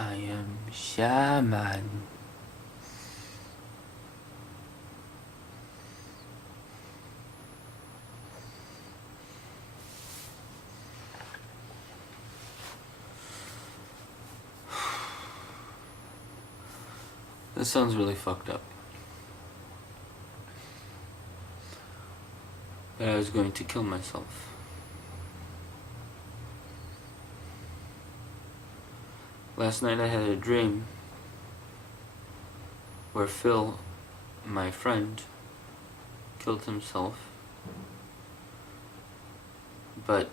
I am shaman. This sounds really fucked up. That I was going to kill myself. Last night I had a dream where Phil, my friend, killed himself, but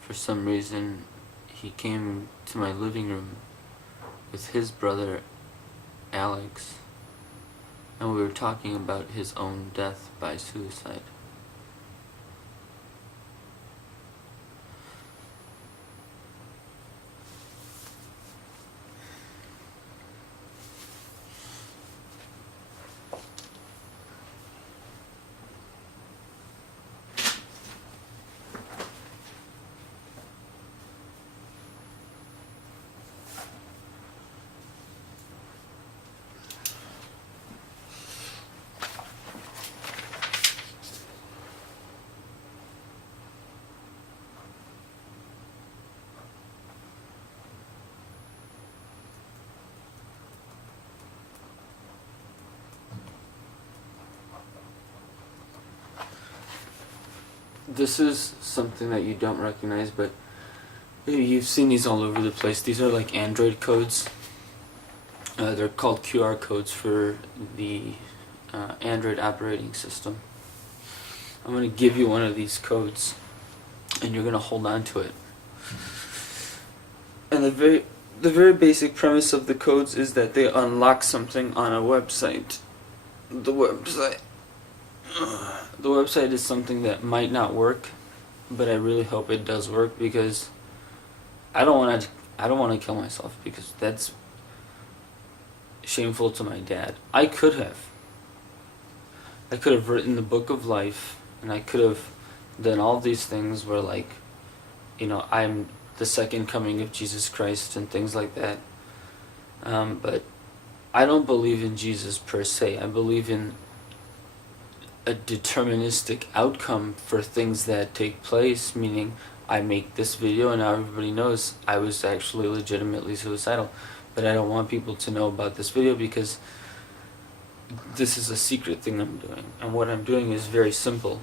for some reason he came to my living room with his brother Alex, and we were talking about his own death by suicide. This is something that you don't recognize, but you've seen these all over the place. These are like Android codes. They're called QR codes for the Android operating system. I'm going to give you one of these codes, and you're going to hold on to it. And the very basic premise of the codes is that they unlock something on a website. The website is something that might not work, but I really hope it does work, because I don't want to kill myself, because that's shameful to my dad. I could have written the book of life, and I could have done all these things where, like, I'm the second coming of Jesus Christ and things like that. But I don't believe in Jesus per se. I believe in a deterministic outcome for things that take place, meaning I make this video and now everybody knows I was actually legitimately suicidal, but I don't want people to know about this video because this is a secret thing I'm doing, and what I'm doing is very simple.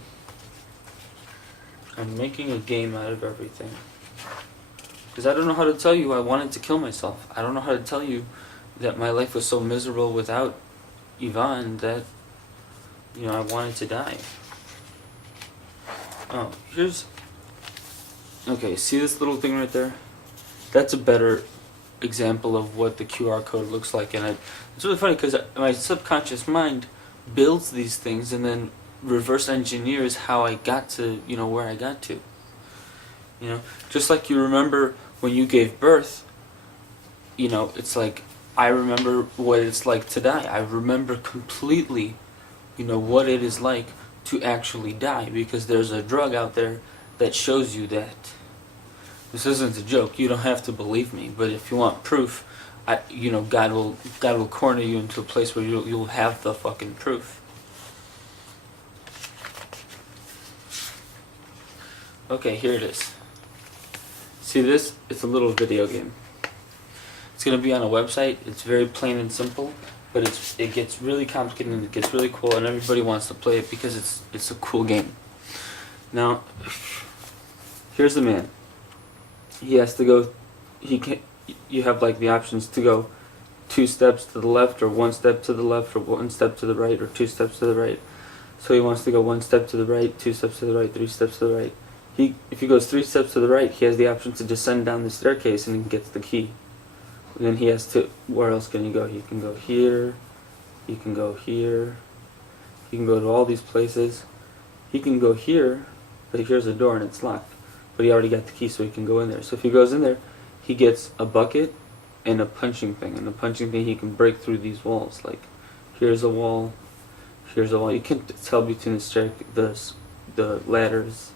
I'm making a game out of everything, because I don't know how to tell you I wanted to kill myself. I don't know how to tell you that my life was so miserable without Yvonne that I wanted to die. Oh, okay, see this little thing right there? That's a better example of what the QR code looks like, and it's really funny because my subconscious mind builds these things and then reverse engineers how I got to, where I got to. Just like you remember when you gave birth, it's like I remember what it's like to die. I remember completely what it is like to actually die, because there's a drug out there that shows you that. This isn't a joke. You don't have to believe me, but if you want proof, God will corner you into a place where you'll have the fucking proof. Okay, here it is. See this? It's a little video game. It's gonna be on a website. It's very plain and simple, but it gets really complicated and it gets really cool, and everybody wants to play it because it's a cool game. Now, here's the man. He has to go. You have like the options to go 2 steps to the left, or 1 step to the left, or 1 step to the right, or 2 steps to the right. So he wants to go 1 step to the right, 2 steps to the right, 3 steps to the right. If he goes 3 steps to the right, he has the option to descend down the staircase and he gets the key. And then he has to, where else can he go? He can go here, he can go here, he can go to all these places. He can go here, but here's a door and it's locked. But he already got the key, so he can go in there. So if he goes in there, he gets a bucket and a punching thing. And the punching thing, he can break through these walls. Like, here's a wall, here's a wall. You can't tell between the ladders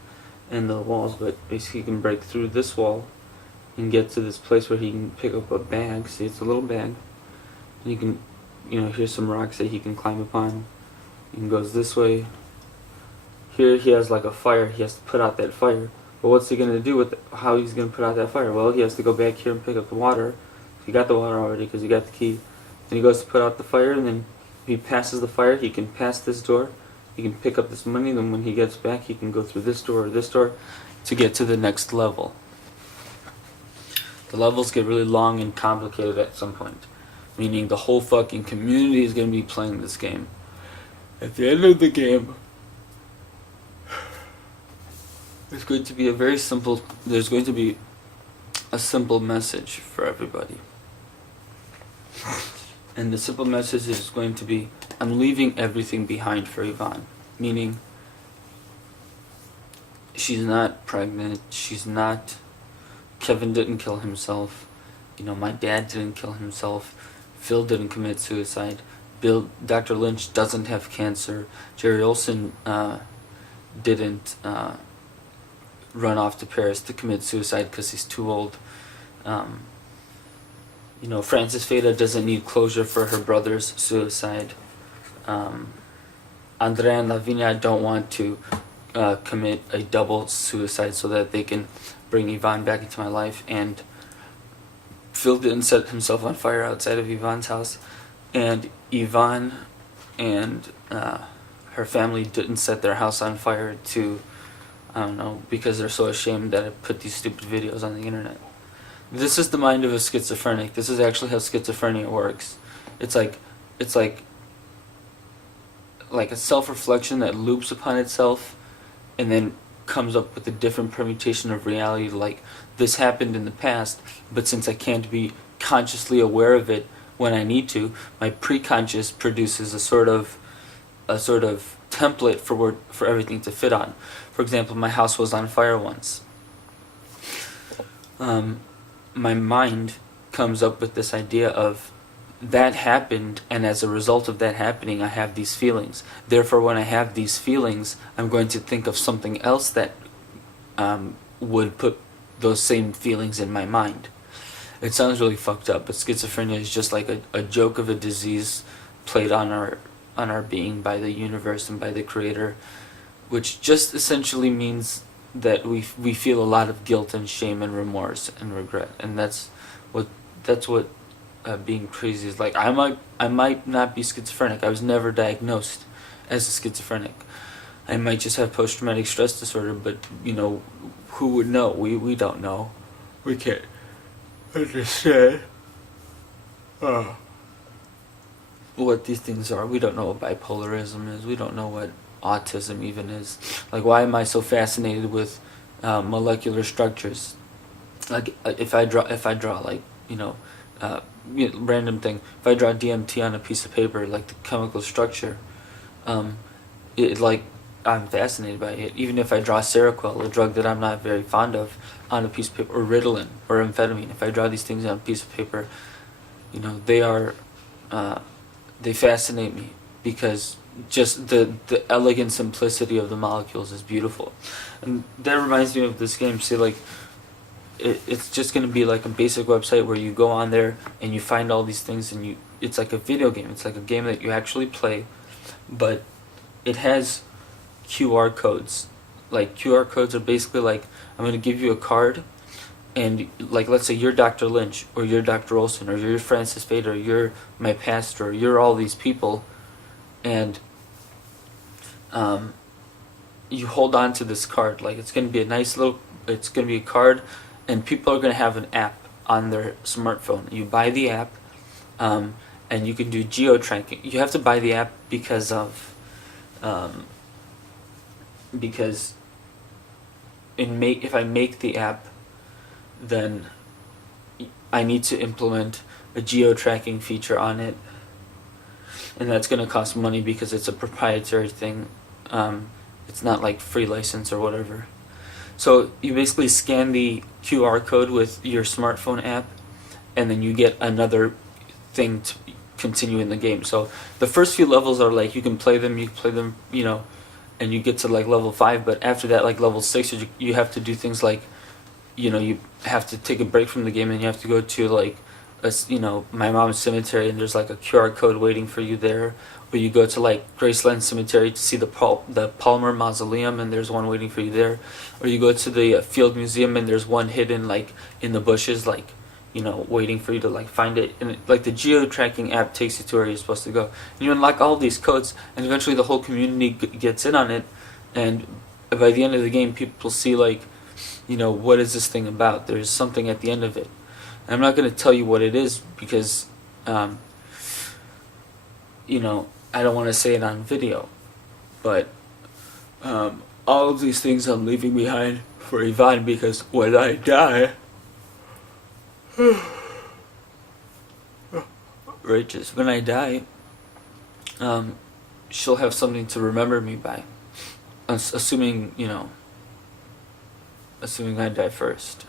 and the walls, but basically he can break through this wall and get to this place where he can pick up a bag. See, it's a little bag. And he can, here's some rocks that he can climb upon. He goes this way. Here he has like a fire. He has to put out that fire. But what's he going to do with it? How he's going to put out that fire? Well, he has to go back here and pick up the water. He got the water already because he got the key. Then he goes to put out the fire, and then if he passes the fire, he can pass this door. He can pick up this money. Then when he gets back, he can go through this door or this door to get to the next level. The levels get really long and complicated at some point, meaning the whole fucking community is going to be playing this game. At the end of the game, there's going to be a simple message for everybody. And the simple message is going to be, I'm leaving everything behind for Yvonne. Meaning, she's not pregnant, Kevin didn't kill himself, my dad didn't kill himself, Phil didn't commit suicide, Dr. Lynch doesn't have cancer, Jerry Olson didn't run off to Paris to commit suicide because he's too old. Frances Feda doesn't need closure for her brother's suicide. Andrea and Lavinia don't want to commit a double suicide so that they can bring Yvonne back into my life. And Phil didn't set himself on fire outside of Yvonne's house. And Yvonne and her family didn't set their house on fire because they're so ashamed that I put these stupid videos on the internet. This is the mind of a schizophrenic. This is actually how schizophrenia works. It's like a self-reflection that loops upon itself and then comes up with a different permutation of reality, like this happened in the past, but since I can't be consciously aware of it when I need to, my preconscious produces a sort of template for everything to fit on. For example, my house was on fire once. My mind comes up with this idea of that happened, and as a result of that happening, I have these feelings. Therefore, when I have these feelings, I'm going to think of something else that would put those same feelings in my mind. It sounds really fucked up, but schizophrenia is just like a joke of a disease played on our being by the universe and by the creator, which just essentially means that we feel a lot of guilt and shame and remorse and regret, and that's what being crazy is like. I might not be schizophrenic. I was never diagnosed as a schizophrenic. I might just have post-traumatic stress disorder, but who would know? We don't know. We can't understand what these things are. We don't know what bipolarism is. We don't know what autism even is. Like, why am I so fascinated with molecular structures? Like, if I draw like random thing. If I draw DMT on a piece of paper, like the chemical structure, I'm fascinated by it. Even if I draw Seroquel, a drug that I'm not very fond of, on a piece of paper, or Ritalin, or amphetamine, if I draw these things on a piece of paper, they fascinate me because just the elegant simplicity of the molecules is beautiful. And that reminds me of this game. See, like, it's just going to be like a basic website where you go on there and you find all these things, and it's like a video game. It's like a game that you actually play, but it has QR codes. Like, QR codes are basically like, I'm going to give you a card, and like, let's say you're Dr. Lynch, or you're Dr. Olson, or you're Frances Feda, or you're my pastor, or you're all these people, and you hold on to this card. Like, it's going to be it's going to be a card, and people are going to have an app on their smartphone. You buy the app, and you can do geo-tracking. You have to buy the app because if I make the app, then I need to implement a geo-tracking feature on it, and that's going to cost money because it's a proprietary thing. It's not like free license or whatever. So you basically scan the QR code with your smartphone app, and then you get another thing to continue in the game. So the first few levels are like, you play them, and you get to like level 5, but after that, like level 6, you have to do things like you have to take a break from the game and you have to go to like my mom's cemetery, and there's like a QR code waiting for you there, or you go to like Graceland Cemetery to see the Palmer Mausoleum, and there's one waiting for you there, or you go to the Field Museum and there's one hidden like in the bushes, like waiting for you to like find it, and like the geo tracking app takes you to where you're supposed to go, and you unlock all these codes, and eventually the whole community gets in on it, and by the end of the game people see like what is this thing about. There's something at the end of it. I'm not going to tell you what it is because, I don't want to say it on video. But all of these things I'm leaving behind for Yvonne, because when I die, Righteous, when I die, she'll have something to remember me by. Assuming I die first.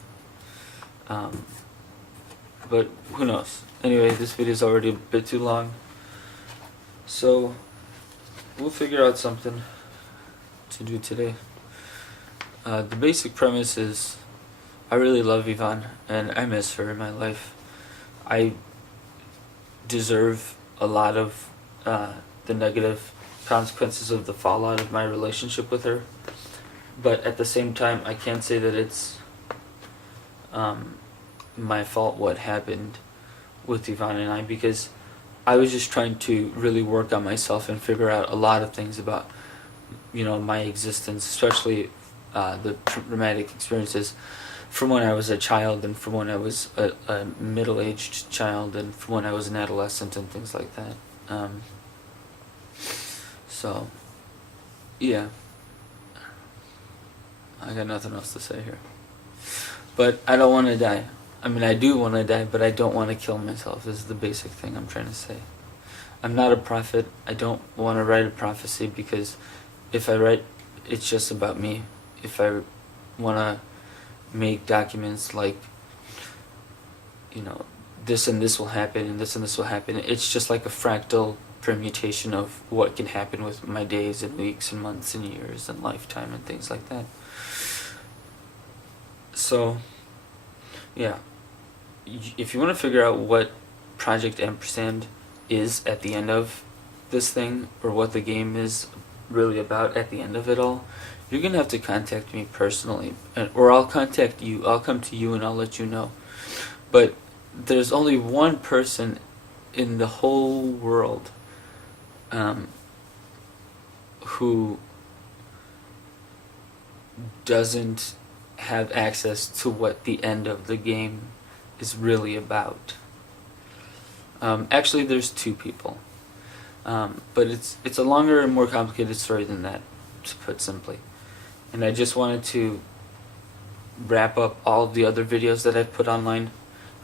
But who knows? Anyway, this video is already a bit too long, so we'll figure out something to do today. The basic premise is I really love Yvonne and I miss her in my life. I deserve a lot of the negative consequences of the fallout of my relationship with her, but at the same time I can't say that it's my fault what happened with Yvonne and I, because I was just trying to really work on myself and figure out a lot of things about my existence, especially the traumatic experiences from when I was a child, and from when I was a middle-aged child, and from when I was an adolescent, and things like that. So yeah, I got nothing else to say here. But I don't want to die. I mean, I do want to die, but I don't want to kill myself. This is the basic thing I'm trying to say. I'm not a prophet. I don't want to write a prophecy, because if I write, it's just about me. If I want to make documents like, this and this will happen, and this will happen, it's just like a fractal permutation of what can happen with my days and weeks and months and years and lifetime and things like that. So, yeah. If you want to figure out what Project Ampersand is at the end of this thing, or what the game is really about at the end of it all, you're going to have to contact me personally, or I'll contact you. I'll come to you and I'll let you know. But there's only one person in the whole world who doesn't have access to what the end of the game is really about. Actually, there's two people, but it's a longer and more complicated story than that, to put simply. And I just wanted to wrap up all of the other videos that I've put online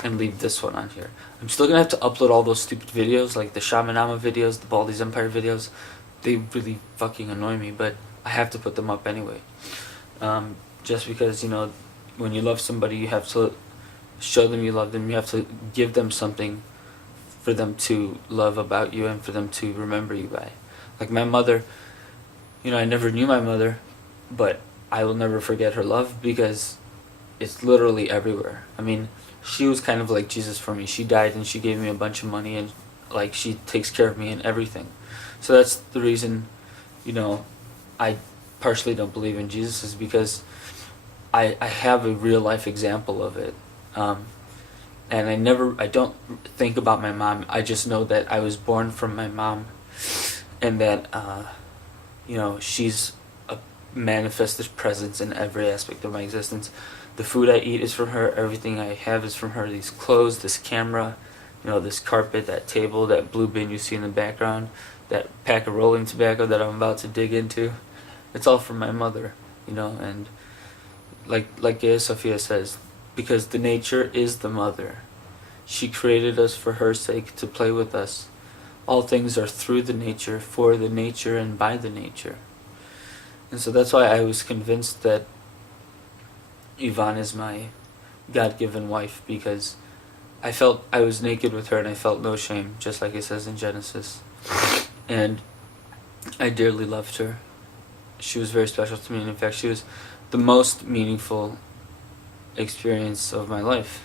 and leave this one on here. I'm still gonna have to upload all those stupid videos, like the Shamanama videos, the Baldi's Empire videos. They really fucking annoy me, but I have to put them up anyway. Just because, when you love somebody, you have to show them you love them. You have to give them something for them to love about you and for them to remember you by. Like my mother, I never knew my mother, but I will never forget her love, because it's literally everywhere. I mean, she was kind of like Jesus for me. She died and she gave me a bunch of money, and like she takes care of me and everything. So that's the reason, I partially don't believe in Jesus, is because I have a real life example of it. And I don't think about my mom. I just know that I was born from my mom, and that, she's a manifested presence in every aspect of my existence. The food I eat is from her. Everything I have is from her. These clothes, this camera, this carpet, that table, that blue bin you see in the background, that pack of rolling tobacco that I'm about to dig into. It's all from my mother, and like Gaia Sophia says, because the nature is the mother. She created us for her sake, to play with us. All things are through the nature, for the nature, and by the nature. And so that's why I was convinced that Yvonne is my God-given wife, because I felt I was naked with her and I felt no shame, just like it says in Genesis. And I dearly loved her. She was very special to me, and in fact she was the most meaningful experience of my life.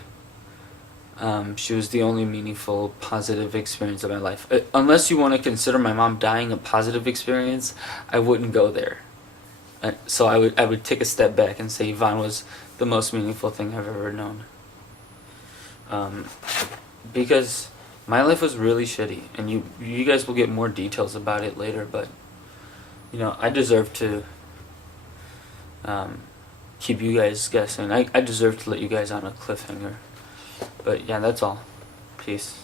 She was the only meaningful, positive experience of my life. Unless you want to consider my mom dying a positive experience, I wouldn't go there. So I would take a step back and say Yvonne was the most meaningful thing I've ever known. Because my life was really shitty, and you guys will get more details about it later. But I deserve to keep you guys guessing. I deserve to let you guys on a cliffhanger. But yeah, that's all. Peace.